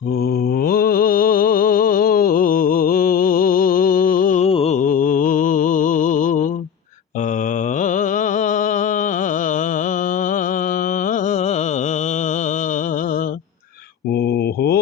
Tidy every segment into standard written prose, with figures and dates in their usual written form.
ఓ ఆ ఓహో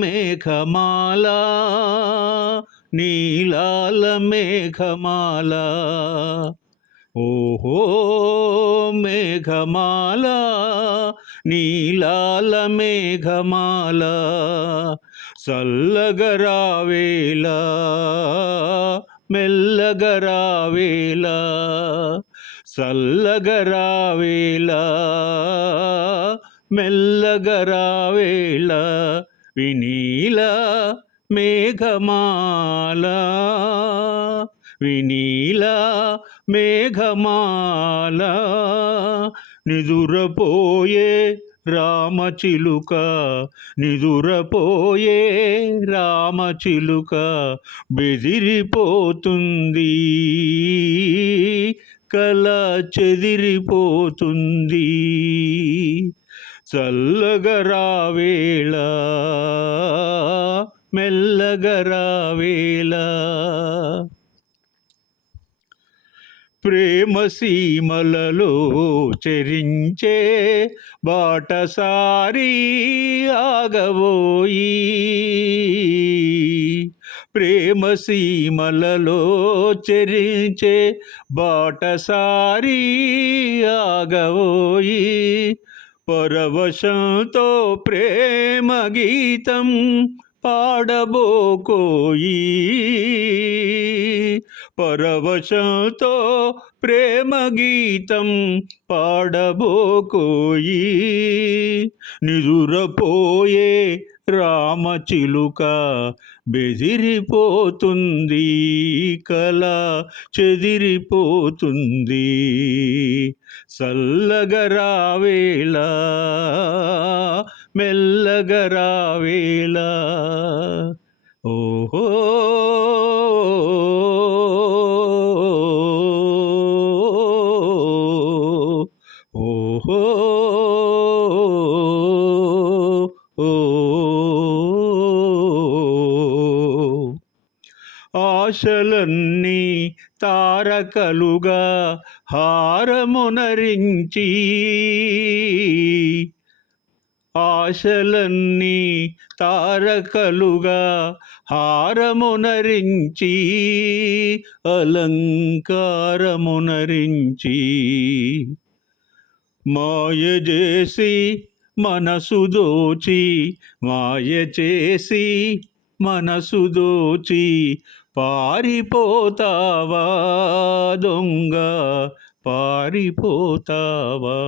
మేఘమాల నీలాల మేఘమాల ఓహో మేఘమాల నీలాల మేఘమాల చల్లగరావేళ మెల్లగరావేళ చల్లగరావేళ మెల్లగరావేళ వినీల మేఘమాల వినీల మేఘమాల నిదురపోయే రామచిలుక నిదురపోయే రామచిలుక బెదిరిపోతుంది కల చెదిరిపోతుంది చల్లగరావేళ మెల్లగరావేళ ప్రేమ సీమలలో చెరించే బాటసారి ఆగబోయి ప్రేమ సీమలలో చెరించే బాటసారి ఆగబోయి పరవశంతో ప్రేమ గీతం పాడబోకోయి పరవశంతో ప్రేమ గీతం పాడబోకోయి నిదురపోయే రామచిలుక బెదిరిపోతుంది కల చెదిరిపోతుంది చల్లగరావేళ మెల్లగరావేళ ఓహో ఓహో ఆశలన్నీ తారకలుగా హారమునరించి ఆశలన్నీ తారకలుగా హారమునరించి అలంకారమునరించి మాయ చేసి మనసు దోచి మాయ చేసి మనసు దోచి పారిపోతావా దొంగ పారిపోతావా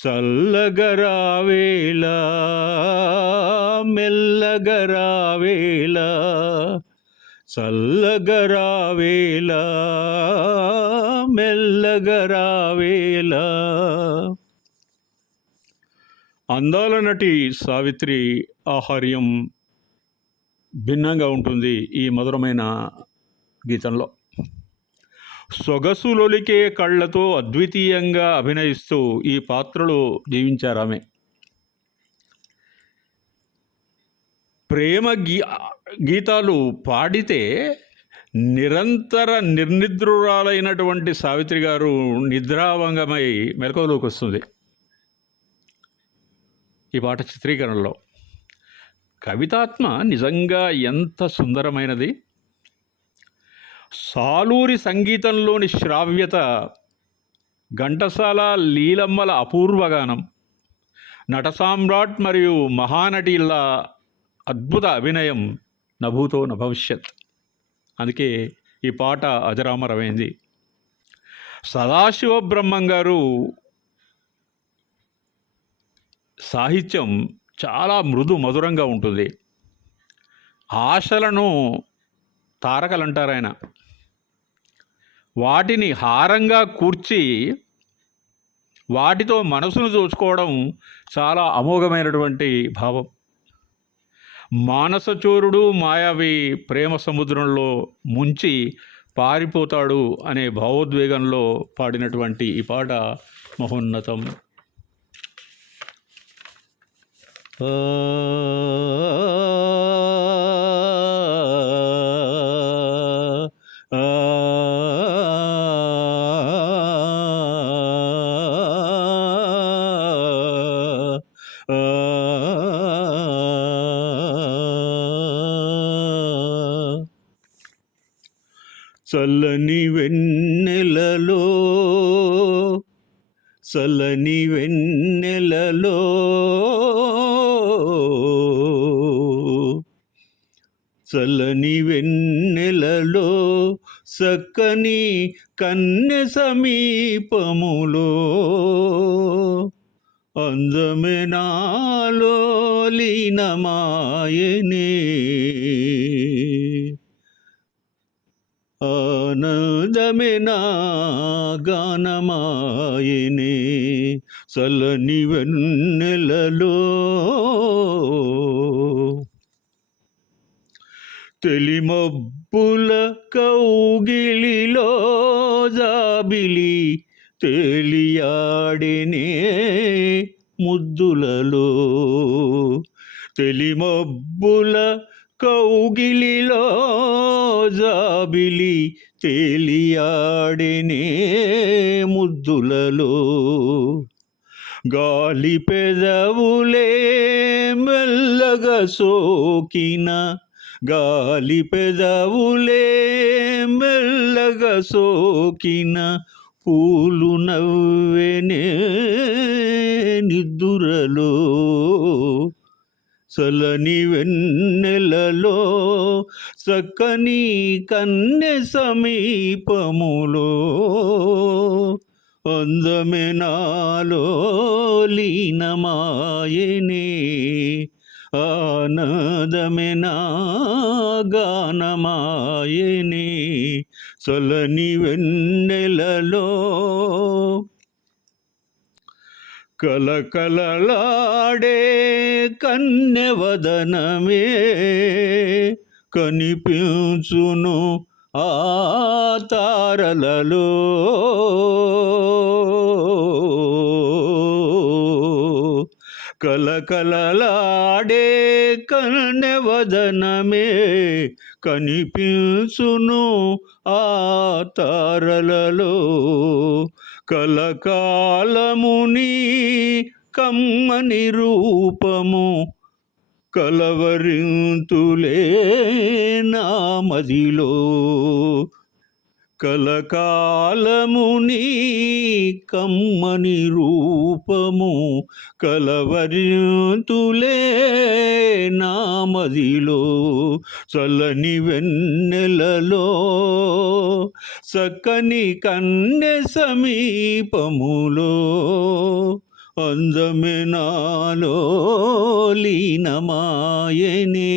చల్లగరావేళ మెల్లగరావేళ చల్లగరావేళ మెల్లగరావేళ అందాల నటి సావిత్రి ఆహార్యం భిన్నంగా ఉంటుంది ఈ మధురమైన గీతంలో. సొగసులొలికే కళ్ళతో అద్వితీయంగా అభినయిస్తూ ఈ పాత్రలో జీవించారామె. ప్రేమ గీతాలు పాడితే నిరంతర నిర్నిద్రురాలైనటువంటి సావిత్రి గారు నిద్రాభంగమై మెలకువలోకి వస్తుంది ఈ పాట చిత్రీకరణలో. కవితాత్మ నిజంగా ఎంత సుందరమైనది. సాలూరి సంగీతంలోని శ్రావ్యత, ఘంటసాల లీలమ్మల అపూర్వగానం, నట సామ్రాట్ మరియు మహానటిల అద్భుత అభినయం నభూతో నభవిష్యత్. అందుకే ఈ పాట అజరామరమైంది. సదాశివ బ్రహ్మం గారు సాహిత్యం చాలా మృదు మధురంగా ఉంటుంది. ఆశలను తారకలంటారు ఆయన. వాటిని హారంగా కూర్చి వాటితో మనసును దోచుకోవడం చాలా అమోఘమైనటువంటి భావం. మానసచోరుడు మాయావి ప్రేమ సముద్రంలో ముంచి పారిపోతాడు అనే భావోద్వేగంలో పాడినటువంటి ఈ పాట మహోన్నతం. ఆ ఆ చల్లని వెన్నెలలో చల్లని వెన్నెలలో చల్లని వెన్నెలలో చక్కని కన్నె సమీపములో అందమే నాలో లీనమాయనే ఆనందమే నా గానమాయనే చల్లని వెన్నెలలో తెలిమబ్బుల కౌగిలిలో జాబిలి తేలియాడినే ముద్దులలో తెలిమబ్బుల కౌగిలిలో జాబిలి తేలియాడినే ముద్దులలో గాలి పెదవులే మెల్లగా సోకిన గాలి పెదవులే మెల్లగా సోకిన పూలు నవ్వెనే నిద్దురలో చల్లని వెన్నెలలో చక్కని కన్నె సమీపములో అందమే నాలో లీనమాయనే ఆనందమే నా గానమాయనే చల్లని వెన్నెలలో కలకలలాడే కన్నెవదనమే కనిపించును ఆ తారలలో కలకలలాడే కన్నెవదనమే కనిపించును ఆ తారలలో కలకాలముని కమ్మని రూపము కలవరింతులే నా మదిలో కలకాలముని కమ్మని రూపము కలవరింతులే నా మదిలో చల్లని వెన్నెలలో చక్కని కన్నె సమీపములో అందమే నాలో లీనమాయనే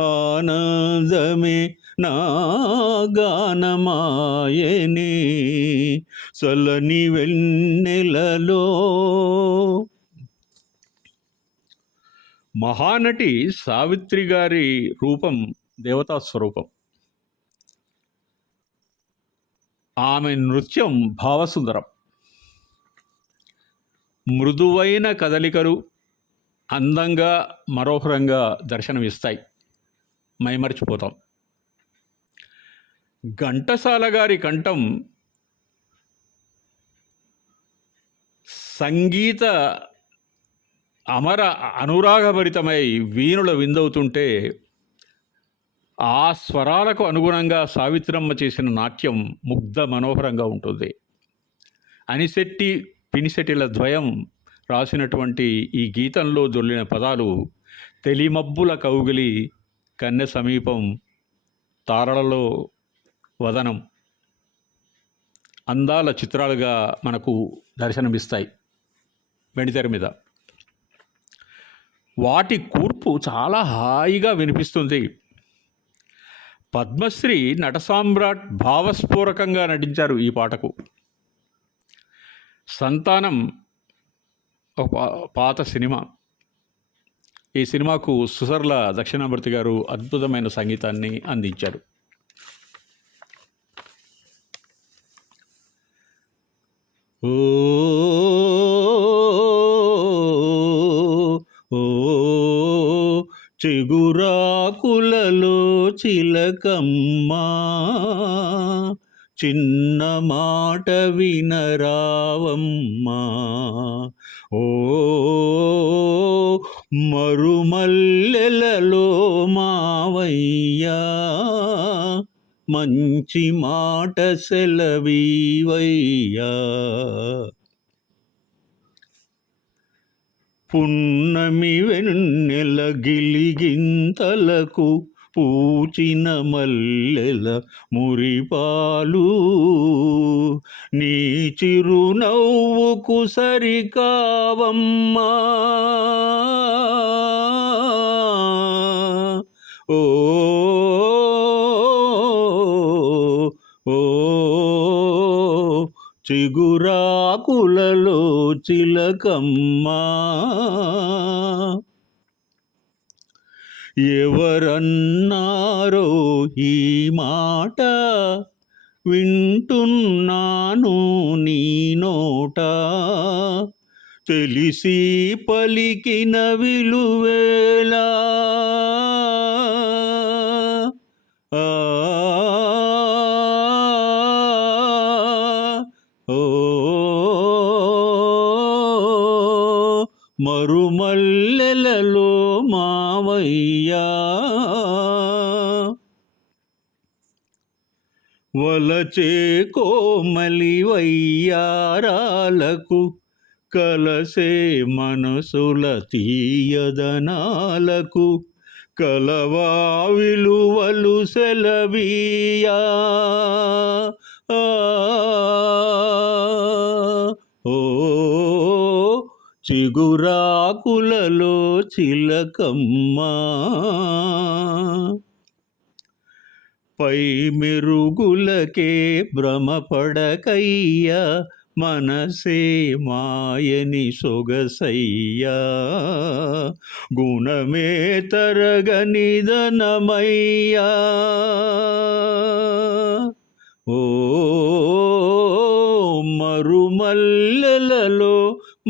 ఆనందమే నా గానమాయనే చల్లని వెన్నెలలో. మహానటి సావిత్రి గారి రూపం దేవతా స్వరూపం. ఆమె నృత్యం భావసుందరం. మృదువైన కదలికలు అందంగా మనోహరంగా దర్శనమిస్తాయి. మైమర్చిపోతాం. ఘంటసాల గారి కంఠం సంగీత అమర అనురాగభరితమై వీణుల విందవుతుంటే ఆ స్వరాలకు అనుగుణంగా సావిత్రమ్మ చేసిన నాట్యం ముగ్ధ మనోహరంగా ఉంటుంది. అనిశెట్టి పినిశెట్టిల ద్వయం రాసినటువంటి ఈ గీతంలో దొర్లిన పదాలు తెలిమబ్బుల కౌగిలి కన్నె సమీపం తారలలో వదనం అందాల చిత్రాలుగా మనకు దర్శనమిస్తాయి వెండితెర మీద. వాటి కూర్పు చాలా హాయిగా వినిపిస్తుంది. పద్మశ్రీ నటసామ్రాట్ భావస్ఫూరకంగా నటించారు ఈ పాటకు. సంతానం ఒక పాత సినిమా. ఈ సినిమాకు సుసర్ల దక్షిణామూర్తి గారు అద్భుతమైన సంగీతాన్ని అందించారు. ఓ ఓ చిగురాకులలో చిలకమ్మా, చిన్న మాట వినరావమ్మా. ఓ మరుమల్లెలలో మావయ్యా, మంచి మాట సెలవీవయ్యా. పున్నమి వెన్నెల గిలిగింతలకు పూచిన మల్లెల మురిపాలు, నీ చిరునవ్వుకు సరికావమ్మా. ఓ ఓ చిగురాకులలో చిలకమ్మా. ఎవరన్నారో ఈ మాట వింటున్నాను నీ నోట, తెలిసి పలికిన విలువేలా. ఆ ఓ మరుమల్లెలలో మావయ్యా, వలచే కోమలి వయ్యారాలకు కలసే మనసుల తీయదనాలకు కలవా విలువలు సెలవీయా. ఆ ఓ చిగురాకులలో చిలకమ్మా, పై మెరుగులకే భ్రమపడకయ్యా, మనసే మాయని సొగసయ్యా, గుణమే తరగనిదనమయ్యా. ఓ మరుమల్లెలలో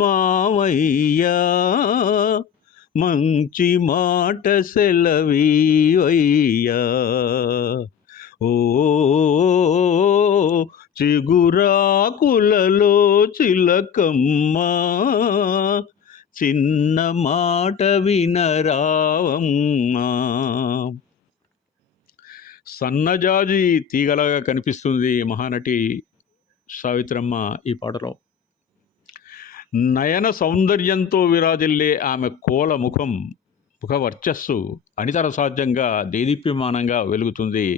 మావయ్యా, మంచి మాట సెలవీవయ్యా. ఓ చిగురాకులలో చిలకమ్మా, చిన్న మాట వినరావమ్మా. సన్నజాజి తీగలాగా కనిపిస్తుంది మహానటి సావిత్రమ్మ ఈ పాటలో. నయన సౌందర్యంతో విరాజిల్లే ఆమె కోల ముఖ వర్చస్సు అనితర సాధ్యంగా దేదీప్యమానంగా వెలుగుతుంది.